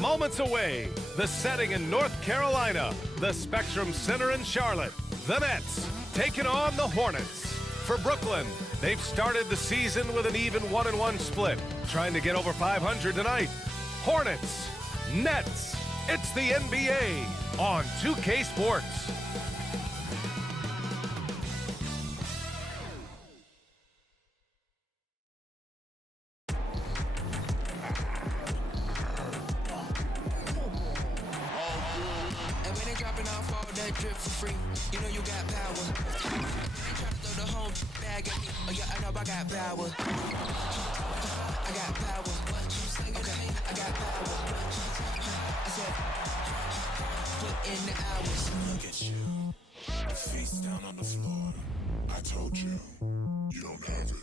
moments away. The setting in North Carolina, the Spectrum Center in Charlotte. The Nets taking on the Hornets. For Brooklyn, they've started the season with an even 1-1 split, trying to get over 500 tonight. Hornets, Nets, it's the NBA on 2K Sports. Drip for free, you know you got power. I ain't tryna throw the whole bag at me. Oh yeah, I know I got power. I got power. Okay, I got power. I said, put in the hours. Look at you, face down on the floor. I told you, you don't have it.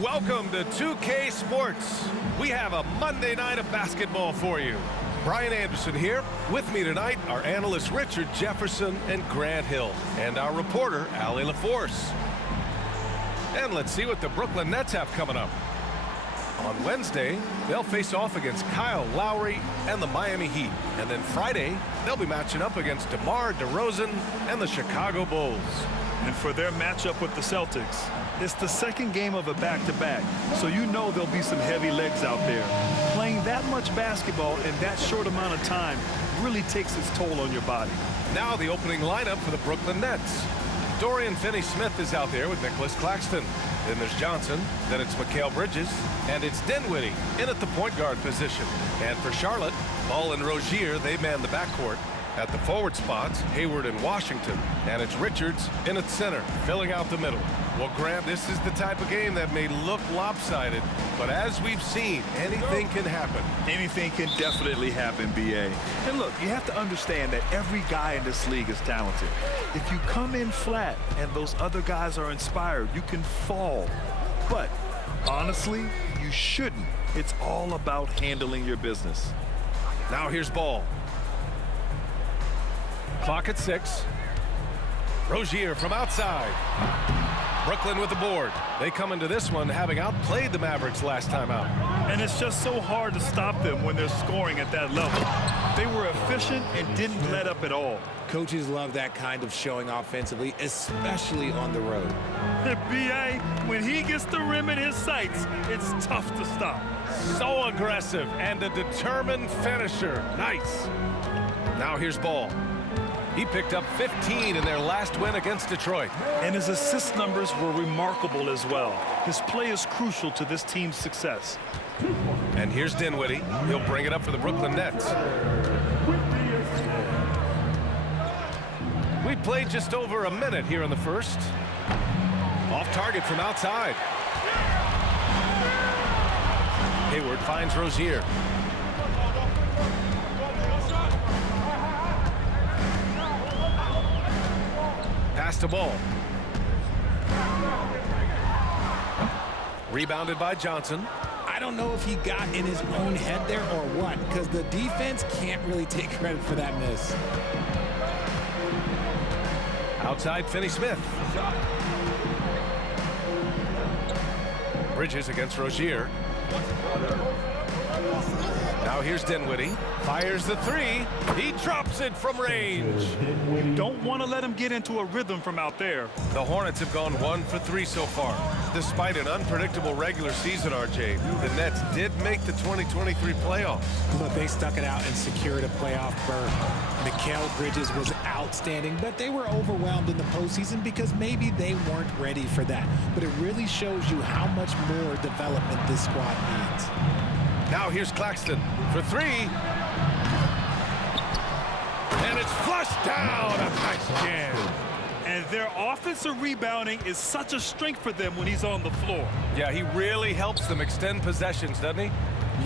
Welcome to 2K Sports. We have a Monday night of basketball for you. Brian Anderson here. With me tonight are analysts Richard Jefferson and Grant Hill, and our reporter, Allie LaForce. And let's see what the Brooklyn Nets have coming up. On Wednesday, they'll face off against Kyle Lowry and the Miami Heat. And then Friday, they'll be matching up against DeMar DeRozan and the Chicago Bulls. And for their matchup with the Celtics, it's the second game of a back-to-back, so you know there'll be some heavy legs out there. Playing that much basketball in that short amount of time really takes its toll on your body. Now the opening lineup for the Brooklyn Nets. Dorian Finney-Smith is out there with Nicholas Claxton. Then there's Johnson, then it's Mikal Bridges, and it's Dinwiddie in at the point guard position. And for Charlotte, Ball and Rozier, they man the backcourt. At the forward spots, Hayward and Washington. And it's Richards in at center, filling out the middle. Well, Grant, this is the type of game that may look lopsided, but as we've seen, anything can happen. Anything can definitely happen, B.A. And look, you have to understand that every guy in this league is talented. If you come in flat and those other guys are inspired, you can fall. But honestly, you shouldn't. It's all about handling your business. Now here's Ball. Clock at 6. Rozier from outside. Brooklyn with the board. They come into this one having outplayed the Mavericks last time out. And it's just so hard to stop them when they're scoring at that level. They were efficient and didn't let up at all. Coaches love that kind of showing offensively, especially on the road. B.A., when he gets the rim in his sights, it's tough to stop. So aggressive and a determined finisher. Nice. Now here's Ball. He picked up 15 in their last win against Detroit. And his assist numbers were remarkable as well. His play is crucial to this team's success. And here's Dinwiddie. He'll bring it up for the Brooklyn Nets. We played just over a minute here in the first. Off target from outside. Hayward finds Rozier. Pass to Ball. Rebounded by Johnson. I don't know if he got in his own head there or what, because the defense can't really take credit for that miss. Outside Finney-Smith. Bridges against Rozier. Now here's Dinwiddie. Fires the three. He drops it from range. You don't want to let him get into a rhythm from out there. The Hornets have gone 1 for 3 so far. Despite an unpredictable regular season, RJ, the Nets did make the 2023 playoffs. But they stuck it out and secured a playoff berth. Mikal Bridges was outstanding, but they were overwhelmed in the postseason because maybe they weren't ready for that. But it really shows you how much more development this squad needs. Now here's Claxton for 3. And it's flushed down. A nice jam. And their offensive rebounding is such a strength for them when he's on the floor. Yeah, he really helps them extend possessions, doesn't he?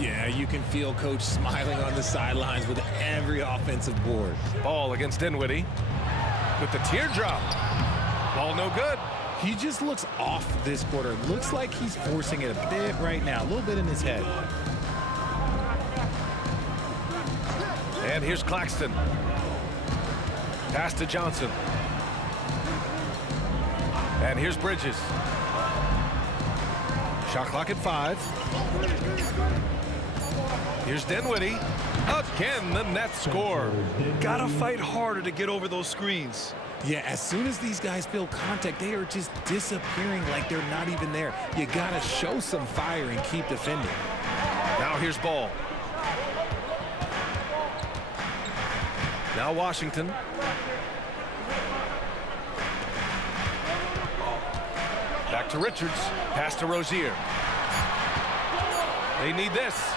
Yeah, you can feel Coach smiling on the sidelines with every offensive board. Ball against Dinwiddie with the teardrop. Ball no good. He just looks off this quarter. Looks like he's forcing it a bit right now, a little bit in his head. And here's Claxton. Pass to Johnson. And here's Bridges. Shot clock at 5. Here's Dinwiddie. Again, the net score. Gotta fight harder to get over those screens. Yeah, as soon as these guys feel contact, they are just disappearing like they're not even there. You gotta show some fire and keep defending. Now here's Ball. Now Washington. Back to Richards. Pass to Rozier. They need this.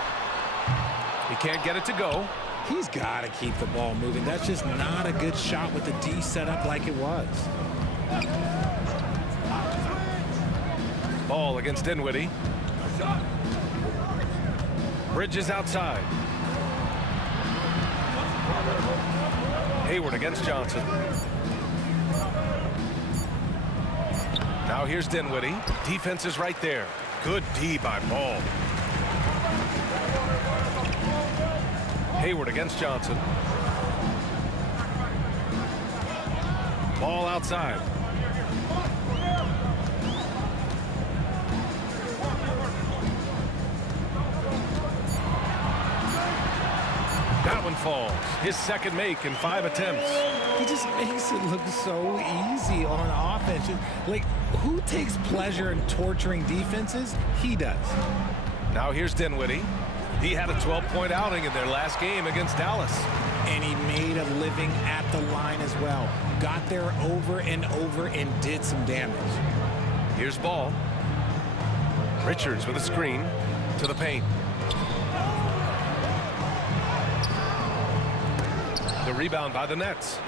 He can't get it to go. He's got to keep the ball moving. That's just not a good shot with the D set up like it was. Ball against Dinwiddie. Bridges outside. Hayward against Johnson. Now here's Dinwiddie. Defense is right there. Good D by Ball. Hayward against Johnson. Ball outside. That one falls. His second make in 5 attempts. He just makes it look so easy on offense. Like, who takes pleasure in torturing defenses? He does. Now here's Dinwiddie. He had a 12-point outing in their last game against Dallas. And he made a living at the line as well. Got there over and over and did some damage. Here's Ball. Richards with a screen to the paint. The rebound by the Nets.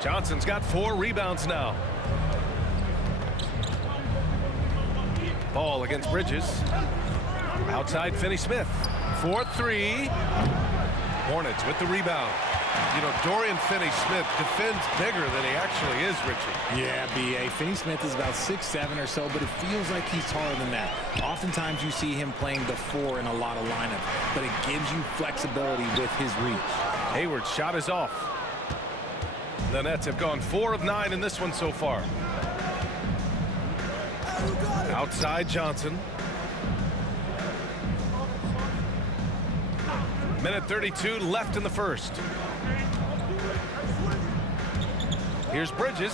Johnson's got 4 rebounds now. Ball against Bridges. Outside Finney-Smith. 4-3. Hornets with the rebound. You know, Dorian Finney-Smith defends bigger than he actually is, Richard. Yeah, B.A. Finney-Smith is about 6'7" or so, but it feels like he's taller than that. Oftentimes you see him playing the 4 in a lot of lineups, but it gives you flexibility with his reach. Hayward's shot is off. The Nets have gone 4 of 9 in this one so far. Outside Johnson. Minute 32 left in the first. Here's Bridges.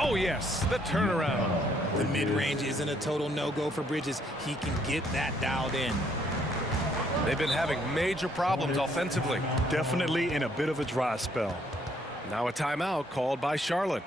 Oh, yes, the turnaround. The mid-range isn't a total no-go for Bridges. He can get that dialed in. They've been having major problems offensively. Definitely in a bit of a dry spell. Now a timeout called by Charlotte.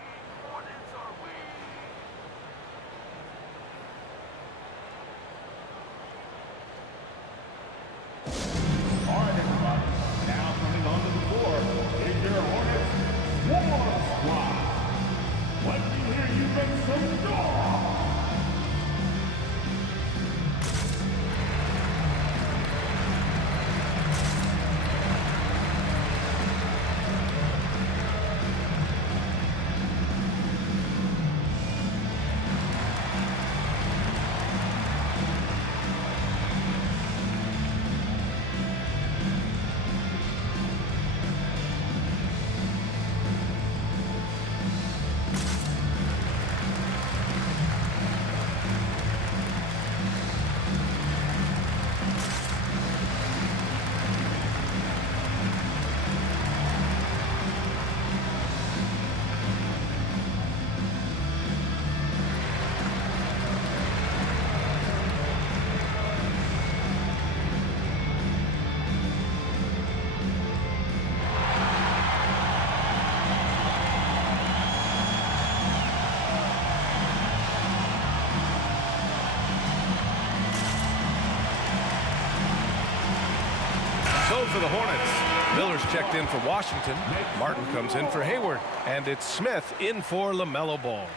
For the Hornets, Miller's checked in for Washington. Martin comes in for Hayward. And it's Smith in for LaMelo Ball.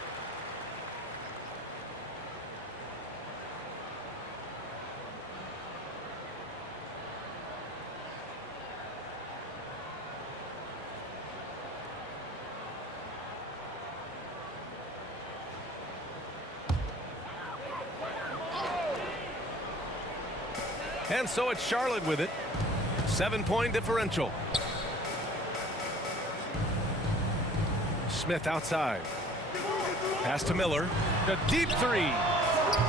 And so it's Charlotte with it. 7-point differential. Smith outside. Pass to Miller. A deep three.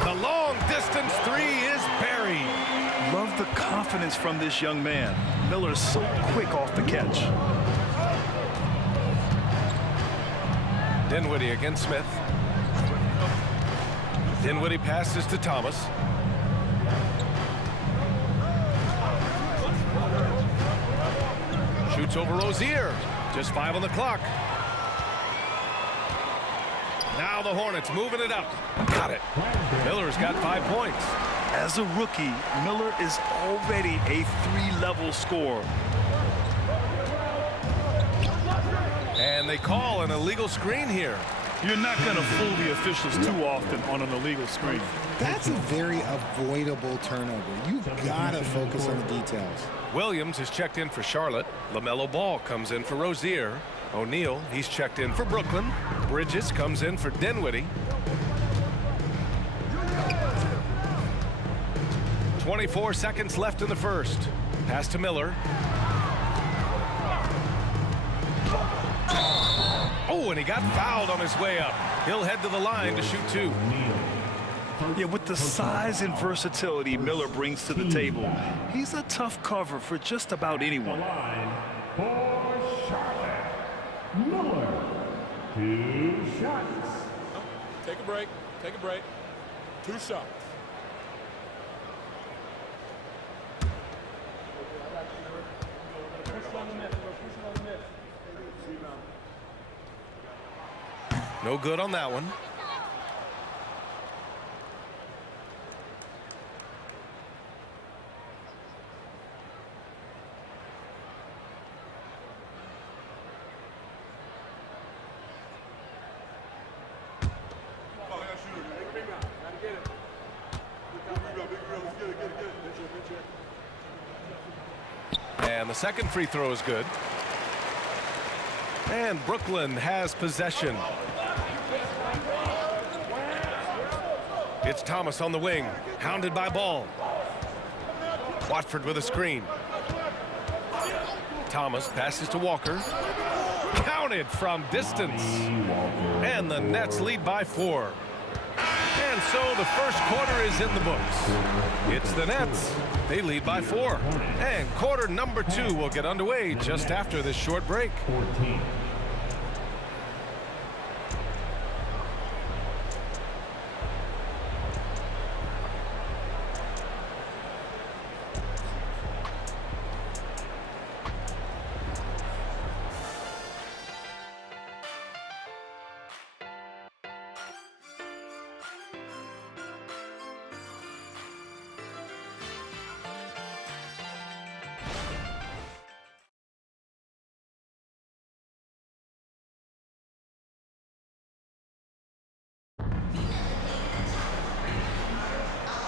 The long distance three is buried. Love the confidence from this young man. Miller's so quick off the catch. Dinwiddie against Smith. Dinwiddie passes to Thomas. Shoots over Rozier. Just 5 on the clock. Now the Hornets moving it up. Got it. Miller's got 5 points. As a rookie, Miller is already a 3-level scorer. And they call an illegal screen here. You're not going to fool the officials too often on an illegal screen. That's a very avoidable turnover. You gotta focus on the details. Williams is checked in for Charlotte. LaMelo Ball comes in for Rozier. O'Neal, he's checked in for Brooklyn. Bridges comes in for Dinwiddie. 24 seconds left in the first. Pass to Miller. Oh, and he got fouled on his way up. He'll head to the line to shoot 2. Yeah, with the size and versatility Miller brings to the table, he's a tough cover for just about anyone. For Charlotte, Miller, 2 shots. Take a break. Take a break. 2 shots. No good on that one. And the second free throw is good. And Brooklyn has possession. It's Thomas on the wing, hounded by Ball. Watford with a screen. Thomas passes to Walker. Counted from distance. And the Nets lead by 4. And so the first quarter is in the books. It's the Nets. They lead by 4. And quarter number 2 will get underway just after this short break. 14.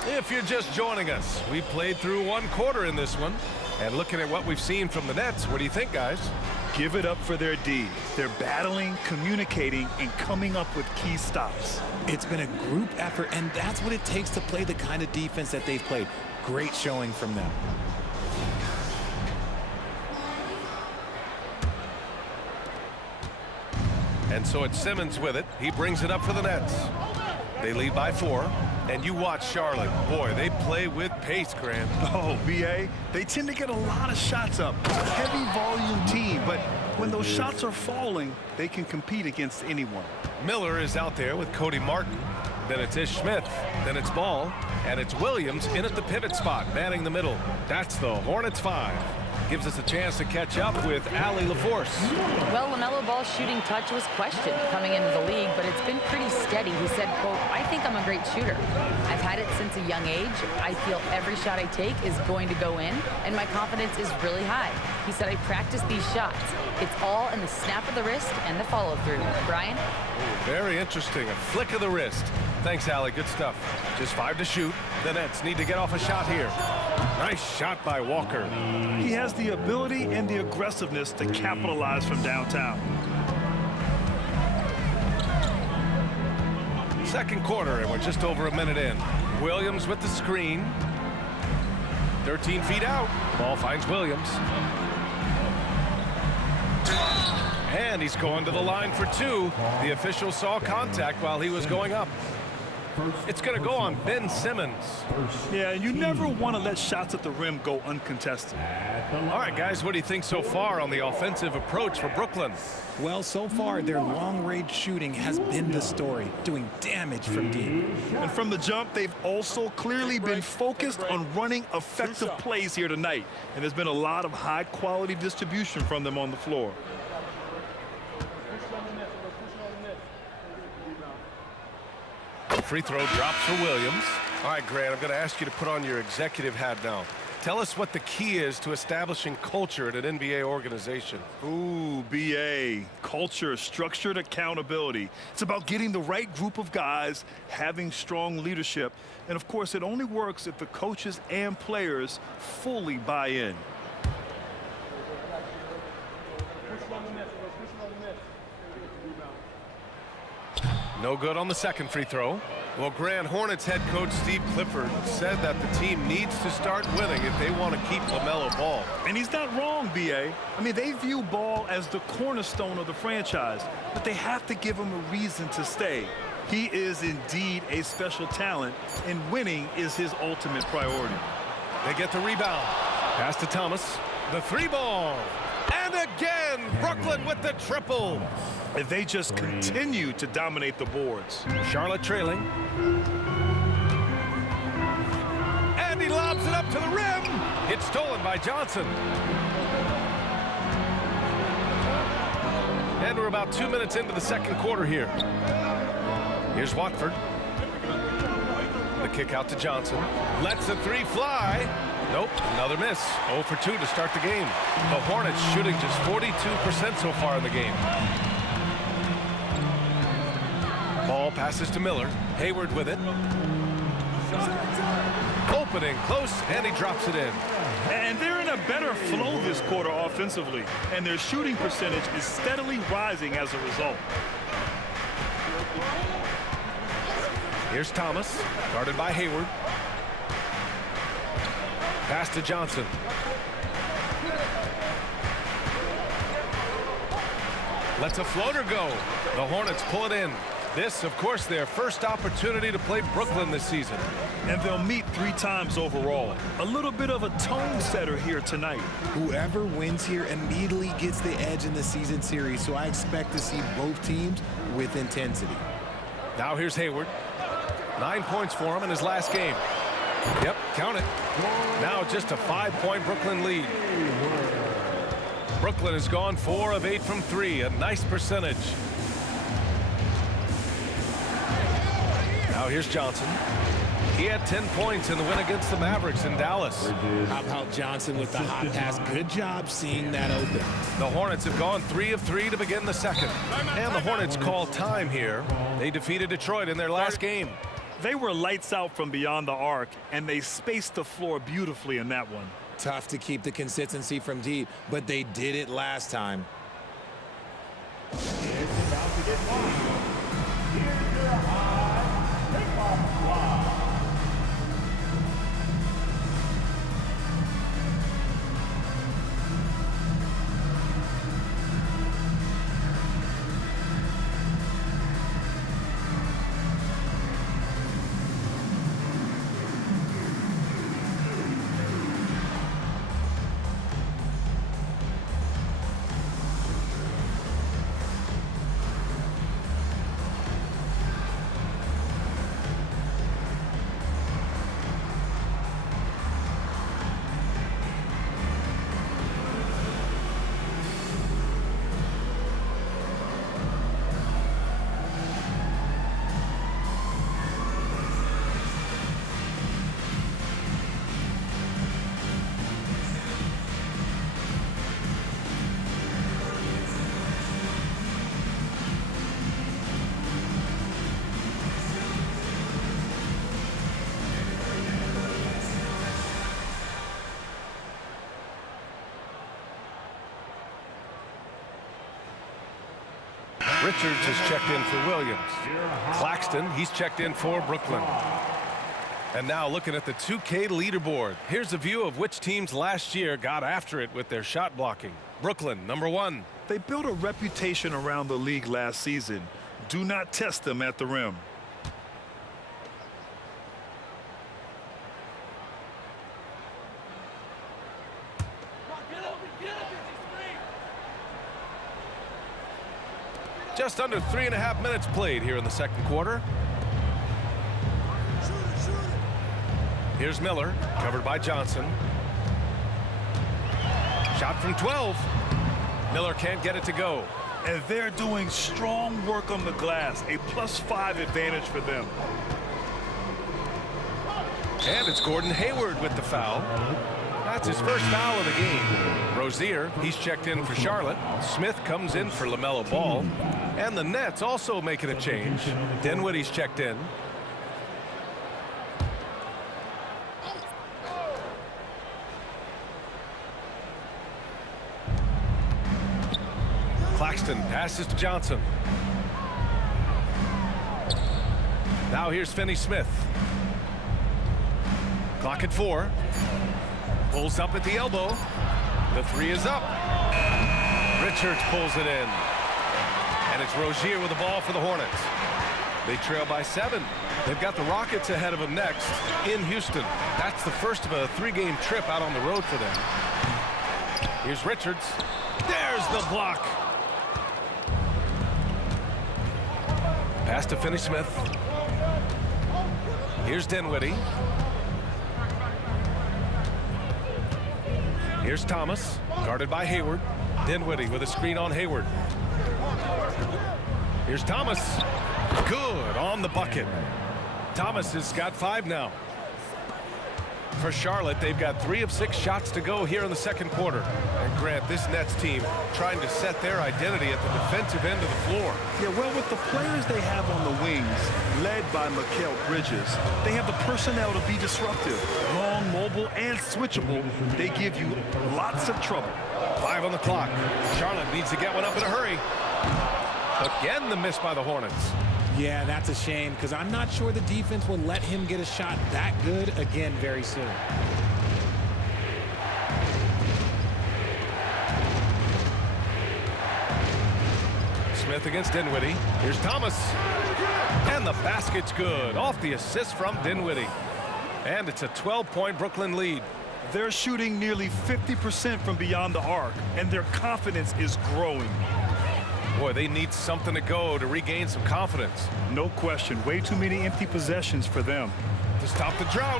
If you're just joining us, we played through 1 quarter in this one. And looking at what we've seen from the Nets, what do you think, guys? Give it up for their D. They're battling, communicating, and coming up with key stops. It's been a group effort, and that's what it takes to play the kind of defense that they've played. Great showing from them. And so it's Simmons with it. He brings it up for the Nets. They lead by 4. And you watch Charlotte. Boy, they play with pace, Grant. Oh, B.A., they tend to get a lot of shots up. Heavy volume team, but when those shots are falling, they can compete against anyone. Miller is out there with Cody Martin. Then it's Ish Smith. Then it's Ball. And it's Williams in at the pivot spot, manning the middle. That's the Hornets 5. Gives us a chance to catch up with Allie LaForce. Well, LaMelo Ball's shooting touch was questioned coming into the league, but it's been pretty steady. He said, quote, "I think I'm a great shooter. I've had it since a young age. I feel every shot I take is going to go in, and my confidence is really high." He said, "I practice these shots. It's all in the snap of the wrist and the follow-through." Brian? Ooh, very interesting. A flick of the wrist. Thanks, Allie. Good stuff. Just 5 to shoot. The Nets need to get off a shot here. Nice shot by Walker. He has the ability and the aggressiveness to capitalize from downtown. Second quarter, and we're just over a minute in. Williams with the screen. 13 feet out. Ball finds Williams. And he's going to the line for 2. The official saw contact while he was going up. It's going to go on Ben Simmons. Yeah, you never want to let shots at the rim go uncontested. All right, guys, what do you think so far on the offensive approach for Brooklyn? Well, so far, their long-range shooting has been the story, doing damage from deep. And from the jump, they've also clearly been focused on running effective plays here tonight. And there's been a lot of high-quality distribution from them on the floor. Free throw drops for Williams. All right, Grant, I'm going to ask you to put on your executive hat now. Tell us what the key is to establishing culture at an NBA organization. Ooh, BA, culture, structured accountability. It's about getting the right group of guys, having strong leadership. And of course, it only works if the coaches and players fully buy in. No good on the second free throw. Well, Grant, Hornets head coach Steve Clifford said that the team needs to start winning if they want to keep LaMelo Ball. And he's not wrong, BA. I mean, they view Ball as the cornerstone of the franchise, but they have to give him a reason to stay. He is indeed a special talent, and winning is his ultimate priority. They get the rebound. Pass to Thomas. The three ball. And again, Brooklyn with the triple. And they just continue to dominate the boards. Charlotte trailing. And he lobs it up to the rim. It's stolen by Johnson. And we're about 2 minutes into the second quarter here. Here's Watford. The kick out to Johnson. Lets the three fly. Nope, another miss. 0 for 2 to start the game. The Hornets shooting just 42% so far in the game. Ball passes to Miller. Hayward with it. Opening close, and he drops it in. And they're in a better flow this quarter offensively, and their shooting percentage is steadily rising as a result. Here's Thomas, guarded by Hayward. Pass to Johnson. Lets a floater go. The Hornets pull it in. This, of course, their first opportunity to play Brooklyn this season. And they'll meet 3 times overall. A little bit of a tone setter here tonight. Whoever wins here immediately gets the edge in the season series, so I expect to see both teams with intensity. Now here's Hayward. 9 points for him in his last game. Yep, count it. Now just a 5-point Brooklyn lead. Brooklyn has gone 4 of 8 from 3, a nice percentage. Now here's Johnson. He had 10 points in the win against the Mavericks in Dallas. How about Johnson with the hot pass? Good job seeing that open. The Hornets have gone 3 of 3 to begin the second. And the Hornets call time here. They defeated Detroit in their last game. They were lights out from beyond the arc, and they spaced the floor beautifully in that one. Tough to keep the consistency from deep, but they did it last time. It's about to get wild. Here's your high kickoff squad. Richards has checked in for Williams. Claxton, he's checked in for Brooklyn. And now looking at the 2K leaderboard. Here's a view of which teams last year got after it with their shot blocking. Brooklyn, number 1. They built a reputation around the league last season. Do not test them at the rim. Just under 3.5 minutes played here in the second quarter. Here's Miller, covered by Johnson. Shot from 12. Miller can't get it to go. And they're doing strong work on the glass, a +5 advantage for them. And it's Gordon Hayward with the foul. That's his first foul of the game. Rozier, he's checked in for Charlotte. Smith comes in for LaMelo Ball. And the Nets also making a change. Dinwiddie's checked in. Claxton passes to Johnson. Now here's Finney-Smith. Clock at 4. Pulls up at the elbow. The 3 is up. Richards pulls it in. And it's Rozier with the ball for the Hornets. They trail by 7. They've got the Rockets ahead of them next in Houston. That's the first of a 3-game trip out on the road for them. Here's Richards. There's the block. Pass to Finney-Smith. Here's Dinwiddie. Here's Thomas, guarded by Hayward. Dinwiddie with a screen on Hayward. Here's Thomas. Good on the bucket. Thomas has got 5 now. For Charlotte, they've got 3 of 6 shots to go here in the second quarter. And Grant, this Nets team trying to set their identity at the defensive end of the floor. Yeah, well, with the players they have on the wings, led by Mikal Bridges, they have the personnel to be disruptive. Long, mobile, and switchable. They give you lots of trouble. 5 on the clock. Charlotte needs to get one up in a hurry. Again, the miss by the Hornets. Yeah, that's a shame because I'm not sure the defense will let him get a shot that good again very soon. Smith against Dinwiddie. Here's Thomas. And the basket's good. Off the assist from Dinwiddie. And it's a 12-point Brooklyn lead. They're shooting nearly 50% from beyond the arc, and their confidence is growing. Boy, they need something to go to regain some confidence. No question. Way too many empty possessions for them. To stop the drought.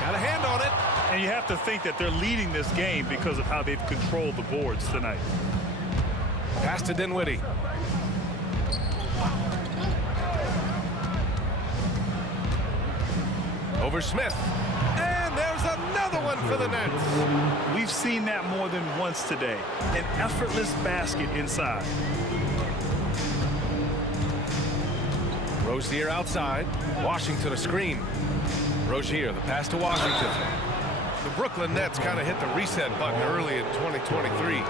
Got a hand on it. And you have to think that they're leading this game because of how they've controlled the boards tonight. Pass to Dinwiddie. Over Smith. And there's another one for the Nets. We've seen that more than once today. An effortless basket inside. Rozier outside. Washington a screen. Rozier, the pass to Washington. The Brooklyn Nets kind of hit the reset button early in 2023,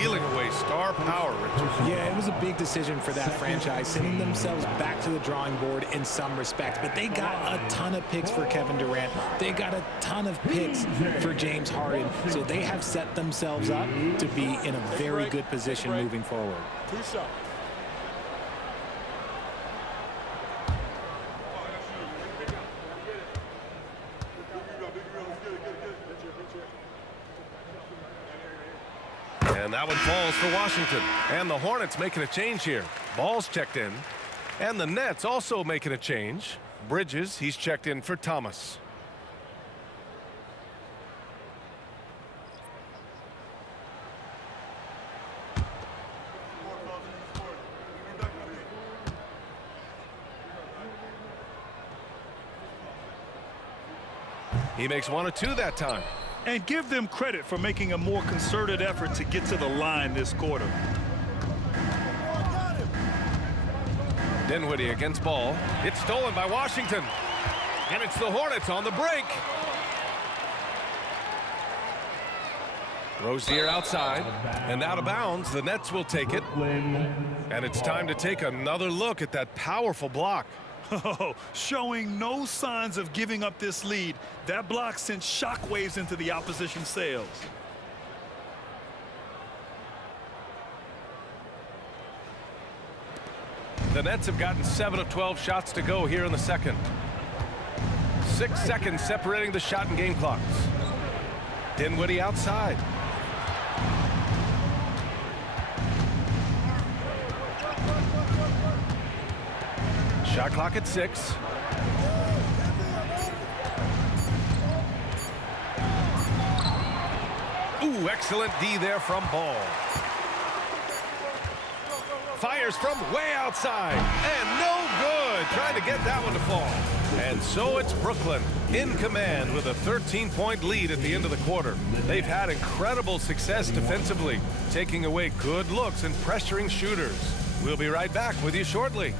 dealing away star power, Richard. Yeah, it was a big decision for that franchise, sending themselves back to the drawing board in some respects. But they got a ton of picks for Kevin Durant. They got a ton of picks for James Harden. So they have set themselves up to be in a very good position moving forward. 2 shots. And that one falls for Washington. And the Hornets making a change here. Ball's checked in. And the Nets also making a change. Bridges, he's checked in for Thomas. He makes 1 or 2 that time. And give them credit for making a more concerted effort to get to the line this quarter. Dinwiddie against Ball. It's stolen by Washington. And it's the Hornets on the break. Rozier outside and out of bounds. The Nets will take it. And it's time to take another look at that powerful block. Oh, showing no signs of giving up this lead. That block sent shockwaves into the opposition sails. The Nets have gotten 7 of 12 shots to go here in the second. 6 seconds separating the shot and game clocks. Dinwiddie outside. Shot clock at 6. Ooh, excellent D there from Ball. Fires from way outside, and no good. Trying to get that one to fall. And so it's Brooklyn in command with a 13-point lead at the end of the quarter. They've had incredible success defensively, taking away good looks and pressuring shooters. We'll be right back with you shortly.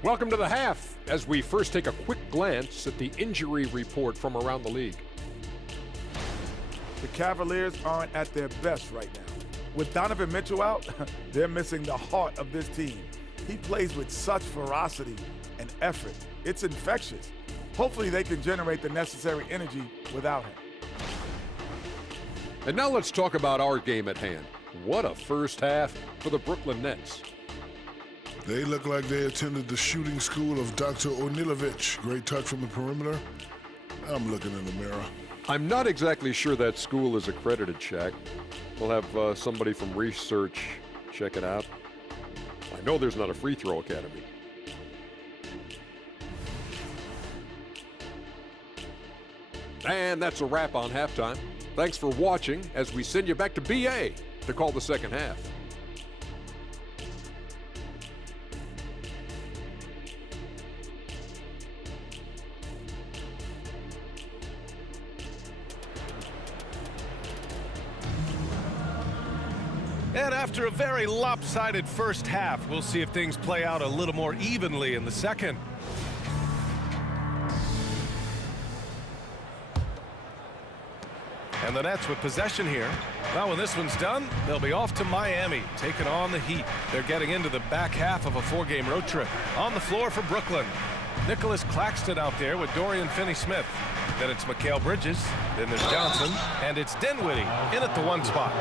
Welcome to the half, as we first take a quick glance at the injury report from around the league. The Cavaliers aren't at their best right now. With Donovan Mitchell out, they're missing the heart of this team. He plays with such ferocity and effort. It's infectious. Hopefully they can generate the necessary energy without him. And now let's talk about our game at hand. What a first half for the Brooklyn Nets. They look like they attended the shooting school of Dr. Onilovich. Great touch from the perimeter. I'm looking in the mirror. I'm not exactly sure that school is accredited, Shaq. We'll have somebody from research check it out. I know there's not a free throw academy. And that's a wrap on halftime. Thanks for watching as we send you back to BA to call the second half. And after a very lopsided first half, we'll see if things play out a little more evenly in the second. And the Nets with possession here. Well, when this one's done, they'll be off to Miami, taking on the Heat. They're getting into the back half of a 4-game road trip. On the floor for Brooklyn, Nicholas Claxton out there with Dorian Finney-Smith. Then it's Mikal Bridges, then there's Johnson, and it's Dinwiddie in at the 1 spot.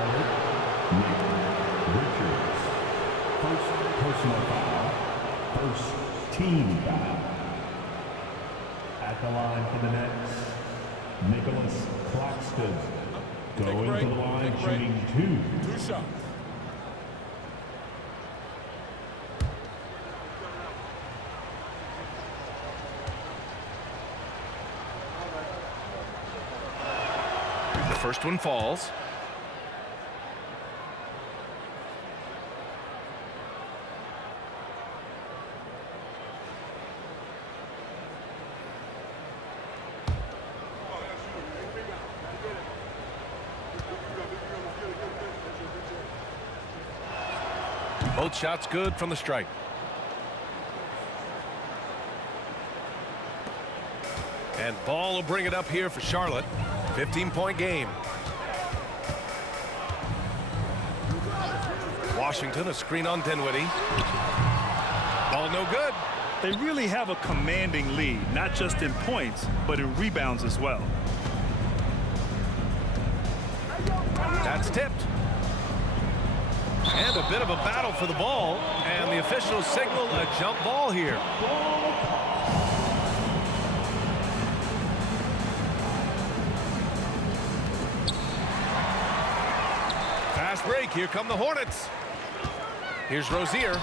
First personal foul, first team foul. At the line for the Nets, Nicholas Claxton. Going to the line, shooting 2. 2 shots. The first one falls. Both shots good from the stripe. And Ball will bring it up here for Charlotte. 15-point game. Washington, a screen on Dinwiddie. Ball no good. They really have a commanding lead, not just in points, but in rebounds as well. That's tipped. And a bit of a battle for the ball, and the officials signal a jump ball here. Fast break, here come the Hornets. Here's Rozier,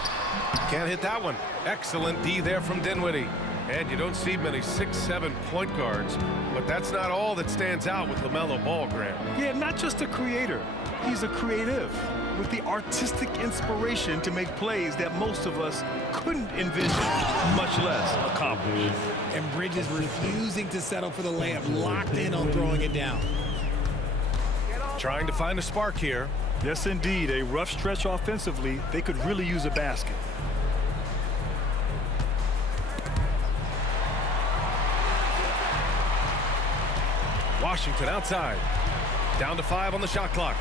can't hit that one. Excellent D there from Dinwiddie. And you don't see many 6'7" point guards, but that's not all that stands out with LaMelo Ball, Grant. Yeah, not just a creator, he's a creative with the artistic inspiration to make plays that most of us couldn't envision, much less accomplish. And Bridges refusing to settle for the layup, locked in on throwing it down. Trying to find a spark here. Yes, indeed, a rough stretch offensively. They could really use a basket. Washington outside. Down to 5 on the shot clock.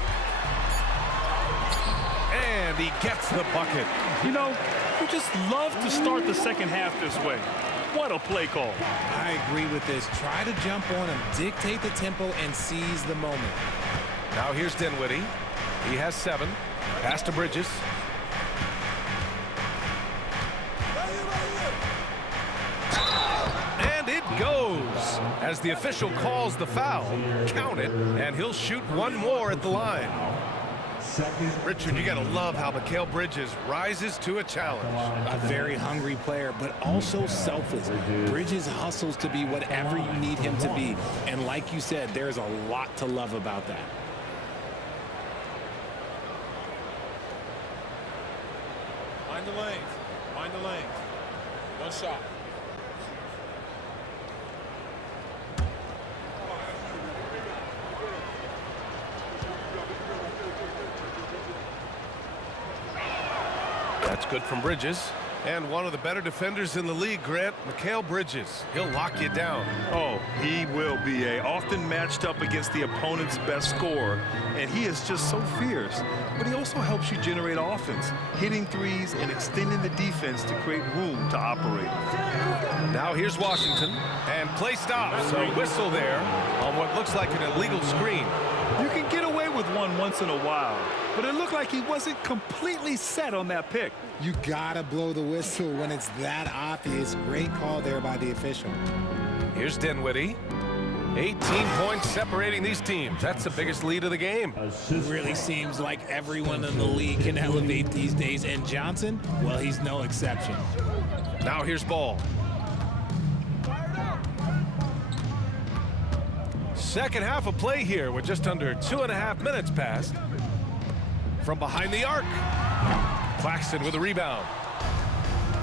And he gets the bucket. You know, you just love to start the second half this way. What a play call. I agree with this. Try to jump on him, dictate the tempo, and seize the moment. Now here's Dinwiddie. He has 7. Pass to Bridges. And it goes. As the official calls the foul, count it, and he'll shoot one more at the line. Richard, you got to love how Mikal Bridges rises to a challenge. A very hungry player, but also selfless. Bridges hustles to be whatever you need him to be. And like you said, there's a lot to love about that. Mind the lanes. Mind the lanes. One shot. That's good from Bridges. And one of the better defenders in the league, Grant, Mikal Bridges. He'll lock you down. Oh, he will be often matched up against the opponent's best scorer, and he is just so fierce. But he also helps you generate offense, hitting threes and extending the defense to create room to operate. Now here's Washington, and play stops. A whistle there on what looks like an illegal screen. You can get away with one once in a while, but it looked like he wasn't completely set on that pick. You gotta blow the whistle when it's that obvious. Great call there by the official. Here's Dinwiddie. 18 points separating these teams. That's the biggest lead of the game. Really seems like everyone in the league can elevate these days, and Johnson, well, he's no exception. Now here's Ball. Second half of play here with just under 2.5 minutes passed. From behind the arc. Claxton with a rebound.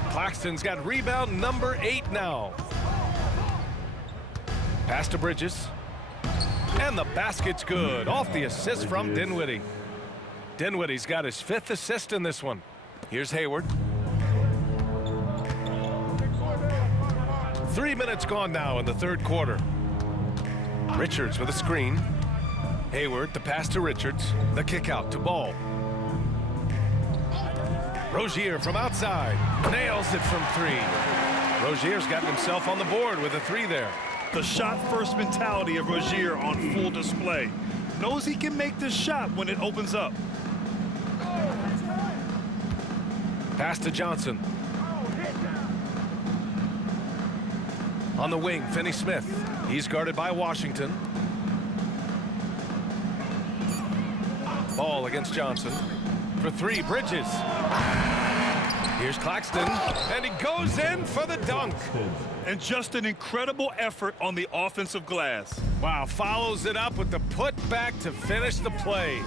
Claxton's got rebound number 8 now. Pass to Bridges. And the basket's good. Off the assist from Dinwiddie. Dinwiddie's got his 5th assist in this one. Here's Hayward. 3 minutes gone now in the third quarter. Richards with a screen. Hayward, the pass to Richards. The kick out to Ball. Rozier from outside. Nails it from 3. Rozier's gotten himself on the board with a 3 there. The shot-first mentality of Rozier on full display. Knows he can make this shot when it opens up. Pass to Johnson. On the wing, Finney-Smith. He's guarded by Washington. Ball against Johnson. For 3, Bridges. Here's Claxton, and he goes in for the dunk. And just an incredible effort on the offensive glass. Wow, follows it up with the putback to finish the play.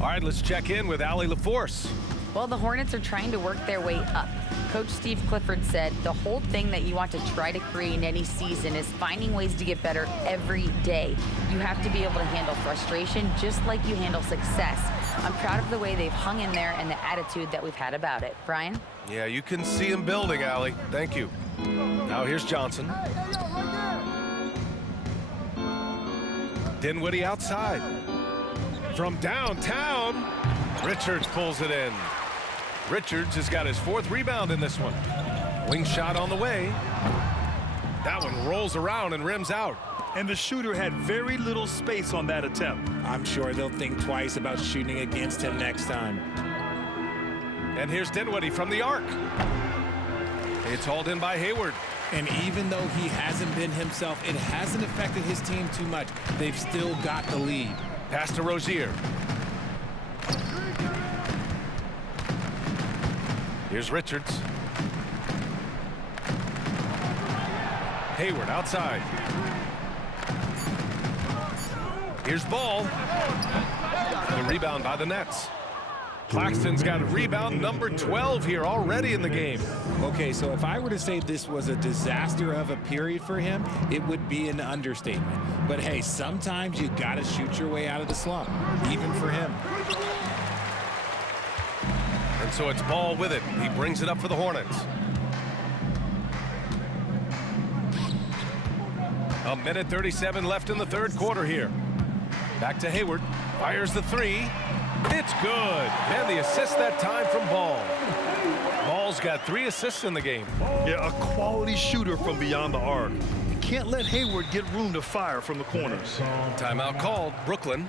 All right, let's check in with Allie LaForce. Well, the Hornets are trying to work their way up. Coach Steve Clifford said the whole thing that you want to try to create in any season is finding ways to get better every day. You have to be able to handle frustration just like you handle success. I'm proud of the way they've hung in there and the attitude that we've had about it. Brian? Yeah, you can see him building, Allie. Thank you. Now here's Johnson. Dinwiddie outside. From downtown, Richards pulls it in. Richards has got his 4th rebound in this one. Wing shot on the way. That one rolls around and rims out. And the shooter had very little space on that attempt. I'm sure they'll think twice about shooting against him next time. And here's Dinwiddie from the arc. It's hauled in by Hayward. And even though he hasn't been himself, it hasn't affected his team too much. They've still got the lead. Pass to Rozier. Here's Richards. Hayward outside. Here's Ball. The rebound by the Nets. Claxton's got a rebound number 12 here already in the game. Okay, so if I were to say this was a disaster of a period for him, it would be an understatement. But hey, sometimes you gotta shoot your way out of the slump, even for him. And so it's Ball with it. He brings it up for the Hornets. A minute 37 left in the third quarter here. Back to Hayward. Fires the 3. It's good. And the assist that time from Ball. Ball Ball's got 3 assists in the game. Yeah, a quality shooter from beyond the arc. You can't let Hayward get room to fire from the corners. Timeout called, Brooklyn.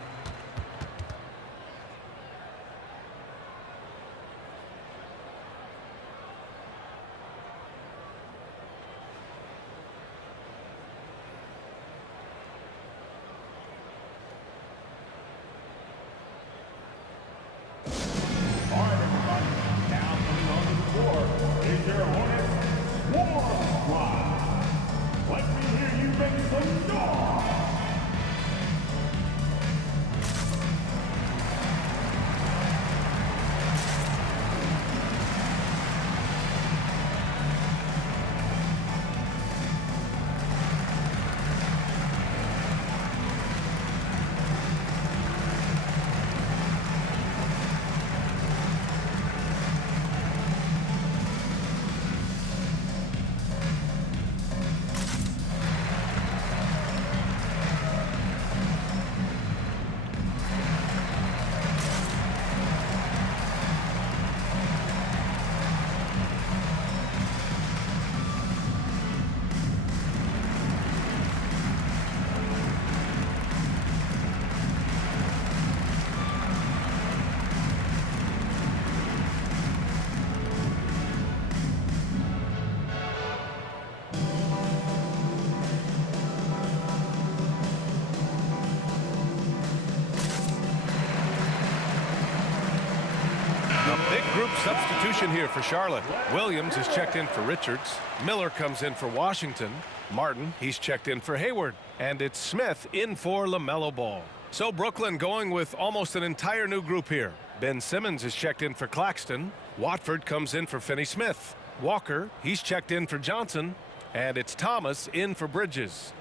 Big group substitution here for Charlotte. Williams is checked in for Richards. Miller comes in for Washington. Martin, he's checked in for Hayward. And it's Smith in for LaMelo Ball. So Brooklyn going with almost an entire new group here. Ben Simmons is checked in for Claxton. Watford comes in for Finney-Smith. Walker, he's checked in for Johnson. And it's Thomas in for Bridges.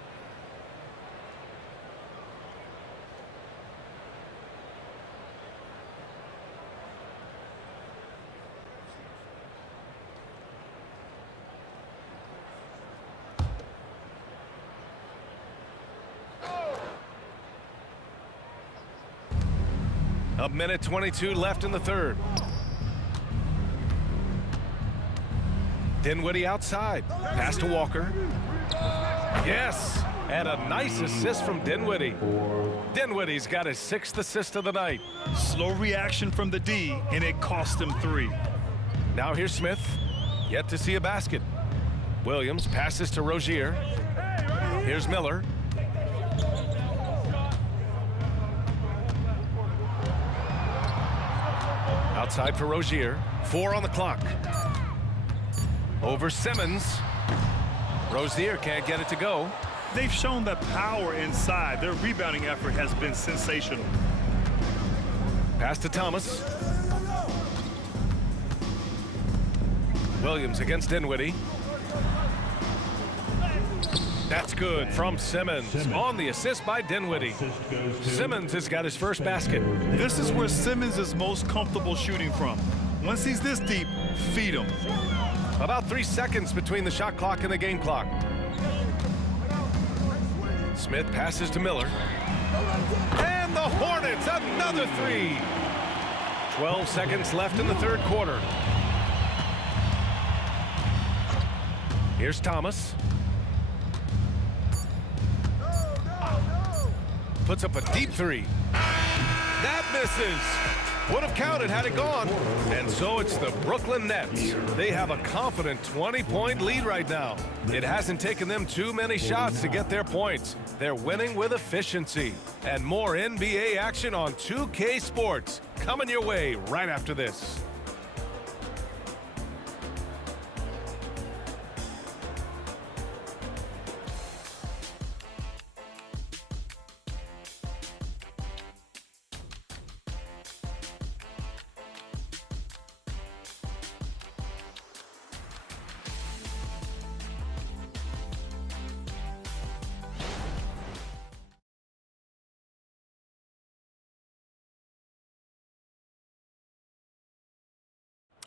A minute 22 left in the third. Dinwiddie outside. Pass to Walker. Yes, and a nice assist from Dinwiddie. Dinwiddie's got his 6th assist of the night. Slow reaction from the D, and it cost him 3. Now here's Smith. Yet to see a basket. Williams passes to Rozier. Here's Miller. Outside for Rozier. 4 on the clock. Over Simmons. Rozier can't get it to go. They've shown that power inside. Their rebounding effort has been sensational. Pass to Thomas. Williams against Dinwiddie. That's good from Simmons. On the assist by Dinwiddie. Simmons has got his first basket. This is where Simmons is most comfortable shooting from. Once he's this deep, feed him. About 3 seconds between the shot clock and the game clock. Smith passes to Miller. And the Hornets, another 3. 12 seconds left in the third quarter. Here's Thomas. Puts up a deep 3. That misses. Would have counted had it gone. And so it's the Brooklyn Nets. They have a confident 20-point lead right now. It hasn't taken them too many shots to get their points. They're winning with efficiency. And more NBA action on 2K Sports coming your way right after this.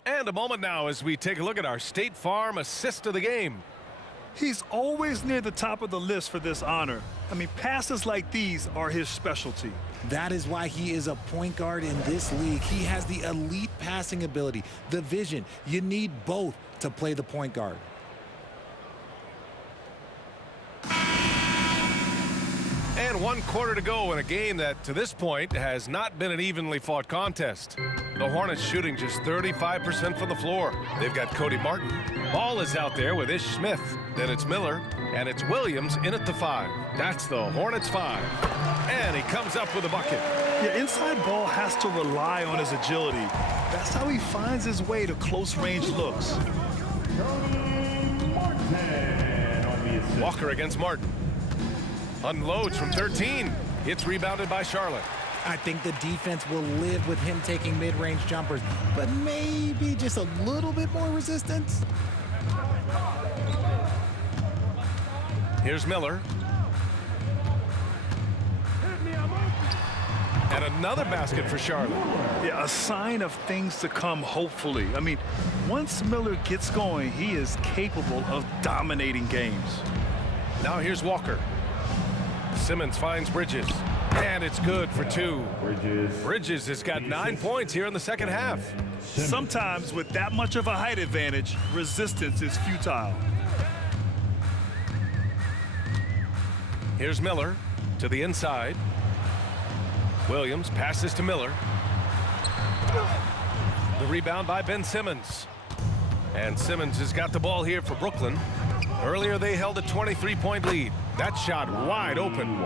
And a moment now as we take a look at our State Farm assist of the game. He's always near the top of the list for this honor. I mean, passes like these are his specialty. That is why he is a point guard in this league. He has the elite passing ability, the vision. You need both to play the point guard. And 1 quarter to go in a game that, to this point, has not been an evenly fought contest. The Hornets shooting just 35% from the floor. They've got Cody Martin. Ball is out there with Ish Smith. Then it's Miller, and it's Williams in at the 5. That's the Hornets 5. And he comes up with a bucket. Yeah, inside ball has to rely on his agility. That's how he finds his way to close-range looks. Walker against Martin. Unloads from 13. It's rebounded by Charlotte. I think the defense will live with him taking mid-range jumpers, but maybe just a little bit more resistance. Here's Miller. And another basket for Charlotte. Yeah, a sign of things to come, hopefully. I mean, once Miller gets going, he is capable of dominating games. Now here's Walker. Simmons finds Bridges. And it's good for 2. Bridges has got 9 points here in the second half. Sometimes with that much of a height advantage, resistance is futile. Here's Miller to the inside. Williams passes to Miller. The rebound by Ben Simmons. And Simmons has got the ball here for Brooklyn. Earlier they held a 23-point lead. That shot wide open.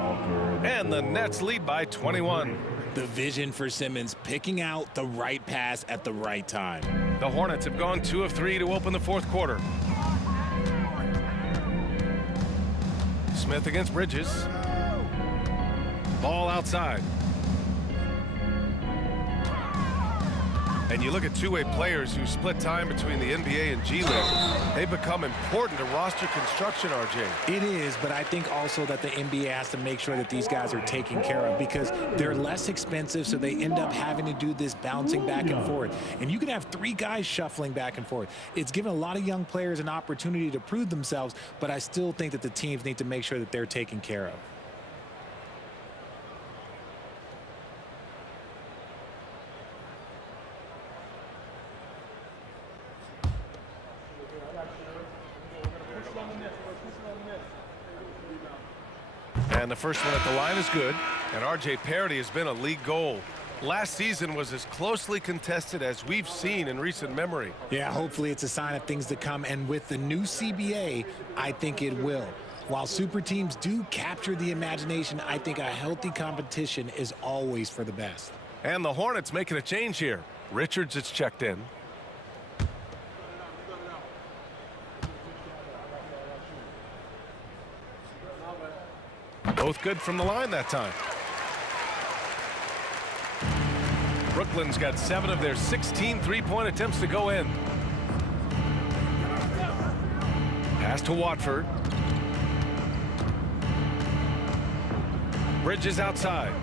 And the Nets lead by 21. The vision for Simmons, picking out the right pass at the right time. The Hornets have gone 2 of 3 to open the 4th quarter. Smith against Bridges. Ball outside. And you look at two-way players who split time between the NBA and G League. They become important to roster construction, RJ. It is, but I think also that the NBA has to make sure that these guys are taken care of because they're less expensive, so they end up having to do this bouncing back and forth. And you can have 3 guys shuffling back and forth. It's given a lot of young players an opportunity to prove themselves, but I still think that the teams need to make sure that they're taken care of. And the first one at the line is good. And RJ Parody has been a league goal. Last season was as closely contested as we've seen in recent memory. Yeah, hopefully it's a sign of things to come. And with the new CBA, I think it will. While super teams do capture the imagination, I think a healthy competition is always for the best. And the Hornets making a change here. Richards is checked in. Both good from the line that time. Brooklyn's got 7 of their 16 three-point attempts to go in. Pass to Watford. Bridges outside.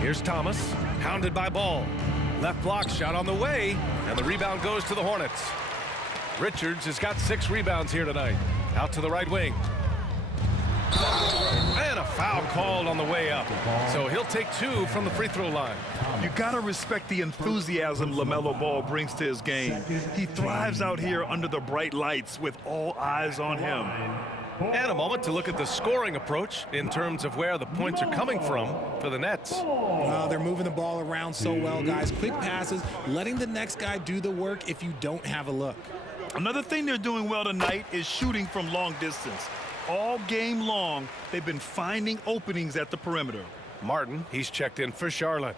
Here's Thomas, hounded by Ball. Left block shot on the way, and the rebound goes to the Hornets. Richards has got 6 rebounds here tonight. Out to the right wing. And a foul called on the way up. So he'll take 2 from the free throw line. You gotta respect the enthusiasm LaMelo Ball brings to his game. He thrives out here under the bright lights with all eyes on him. And a moment to look at the scoring approach in terms of where the points are coming from for the Nets. Well, they're moving the ball around so well, guys. Quick passes, letting the next guy do the work if you don't have a look. Another thing they're doing well tonight is shooting from long distance. All game long, they've been finding openings at the perimeter. Martin, he's checked in for Charlotte.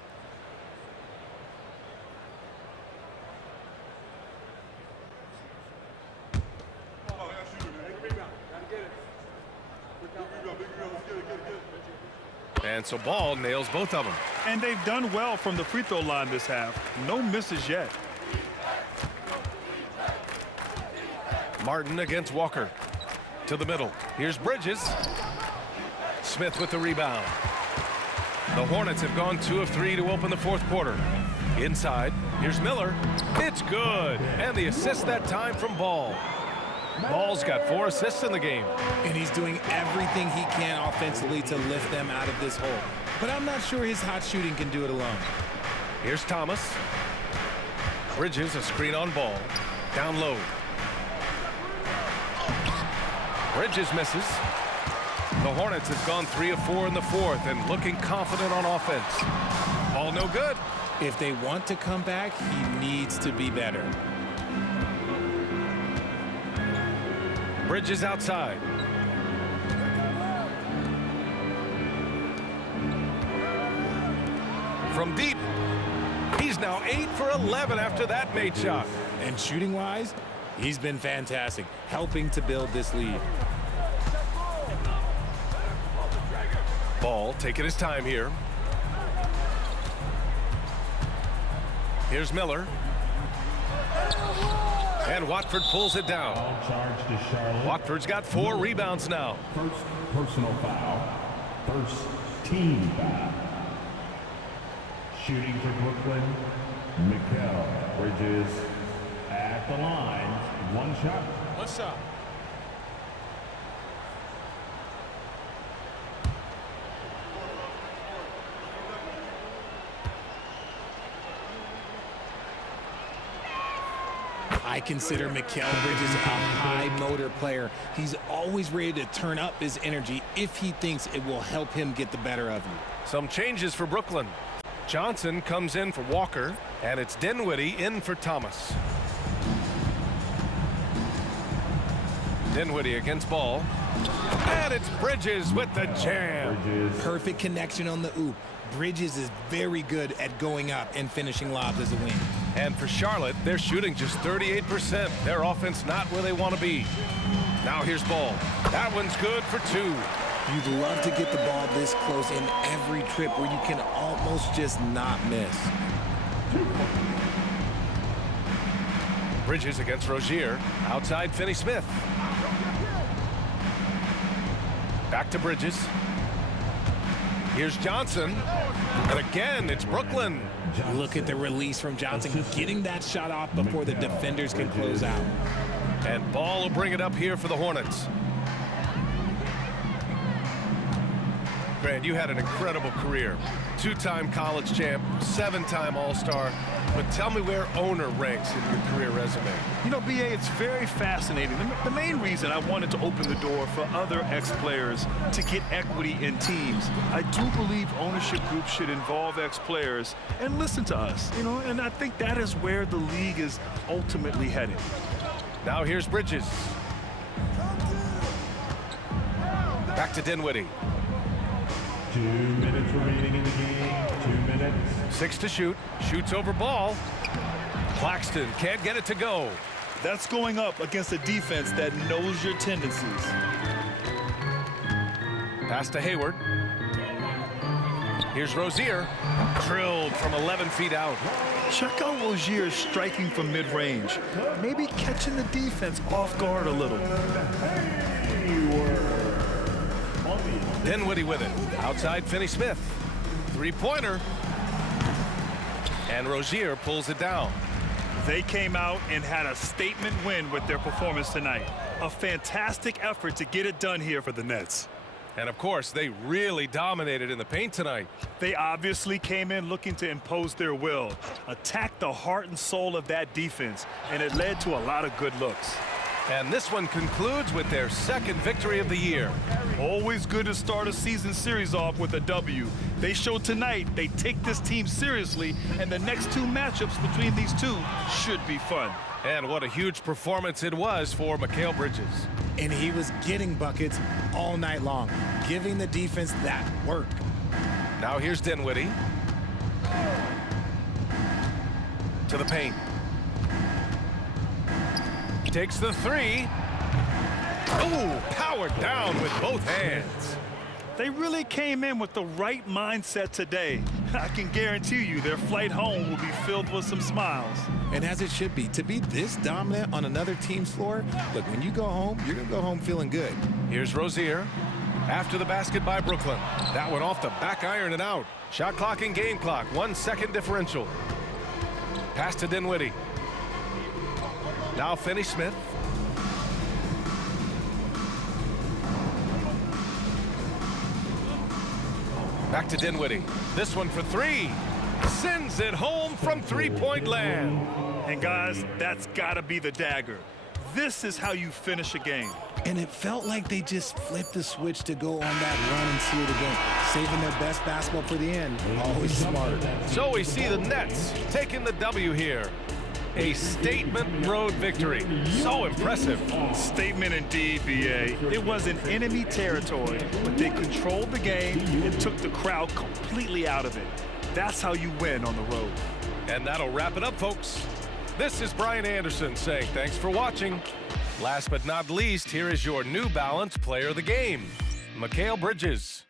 And so Ball nails both of them. And they've done well from the free throw line this half. No misses yet. Martin against Walker. To the middle. Here's Bridges. Smith with the rebound. The Hornets have gone 2 of 3 to open the 4th quarter. Inside. Here's Miller. It's good. And the assist that time from Ball. Ball's got 4 assists in the game. And he's doing everything he can offensively to lift them out of this hole. But I'm not sure his hot shooting can do it alone. Here's Thomas. Bridges, a screen on Ball. Down low. Bridges misses. The Hornets have gone 3 of 4 in the fourth and looking confident on offense. All no good. If they want to come back, he needs to be better. Bridges outside. From deep. He's now 8 for 11 after that made shot. And shooting-wise, he's been fantastic, helping to build this lead. Ball taking his time here. Here's Miller. And Watford pulls it down. Charge to Charlotte. Watford's got 4 rebounds now. First personal foul. First team foul. Shooting for Brooklyn, Mikal Bridges at the line. 1 shot. 1 shot. I consider Mikal Bridges a high motor player. He's always ready to turn up his energy if he thinks it will help him get the better of you. Some changes for Brooklyn. Johnson comes in for Walker, and it's Dinwiddie in for Thomas. Dinwiddie against Ball. And it's Bridges with the jam. Bridges. Perfect connection on the oop. Bridges is very good at going up and finishing lobs as a wing. And for Charlotte, they're shooting just 38%. Their offense not where they want to be. Now here's Ball. That one's good for 2. You'd love to get the ball this close in every trip where you can almost just not miss. Bridges against Rozier. Outside Finney-Smith. Back to Bridges. Here's Johnson. And again, it's Brooklyn. Look at the release from Johnson, getting that shot off before the defenders can close out. And Ball will bring it up here for the Hornets. Grant, you had an incredible career. 2-time college champ, 7-time All-Star. But tell me where owner ranks in your career resume. You know, BA, it's very fascinating. The main reason I wanted to open the door for other ex-players to get equity in teams, I do believe ownership groups should involve ex-players and listen to us, you know, and I think that is where the league is ultimately headed. Now here's Bridges. Back to Dinwiddie. 2 minutes remaining in the game. 2 minutes. 6 to shoot. Shoots over Ball. Claxton can't get it to go. That's going up against a defense that knows your tendencies. Pass to Hayward. Here's Rozier. Drilled from 11 feet out. Check out Rozier striking from mid-range. Maybe catching the defense off guard a little. Dinwiddie with it. Outside Finney-Smith. 3-pointer. And Rozier pulls it down. They came out and had a statement win with their performance tonight. A fantastic effort to get it done here for the Nets. And of course, they really dominated in the paint tonight. They obviously came in looking to impose their will, attack the heart and soul of that defense, and it led to a lot of good looks. And this one concludes with their 2nd victory of the year. Always good to start a season series off with a W. They showed tonight they take this team seriously, and the next 2 matchups between these two should be fun. And what a huge performance it was for Mikal Bridges. And he was getting buckets all night long, giving the defense that work. Now here's Dinwiddie. To the paint. Takes the 3. Oh, powered down with both hands. They really came in with the right mindset today. I can guarantee you their flight home will be filled with some smiles. And as it should be, to be this dominant on another team's floor, look, when you go home, you're going to go home feeling good. Here's Rozier. After the basket by Brooklyn. That one off the back iron and out. Shot clock and game clock. 1 second differential. Pass to Dinwiddie. Now Finney-Smith. Back to Dinwiddie. This one for three. Sends it home from three-point land. And guys, that's gotta be the dagger. This is how you finish a game. And it felt like they just flipped the switch to go on that run and seal the game, saving their best basketball for the end. Always smart. So we see the Nets taking the W here. A statement road victory. So impressive. Statement indeed, BA. It was in enemy territory, but they controlled the game and took the crowd completely out of it. That's how you win on the road. And that'll wrap it up, folks. This is Brian Anderson saying thanks for watching. Last but not least, here is your New Balance Player of the Game, Mikal Bridges.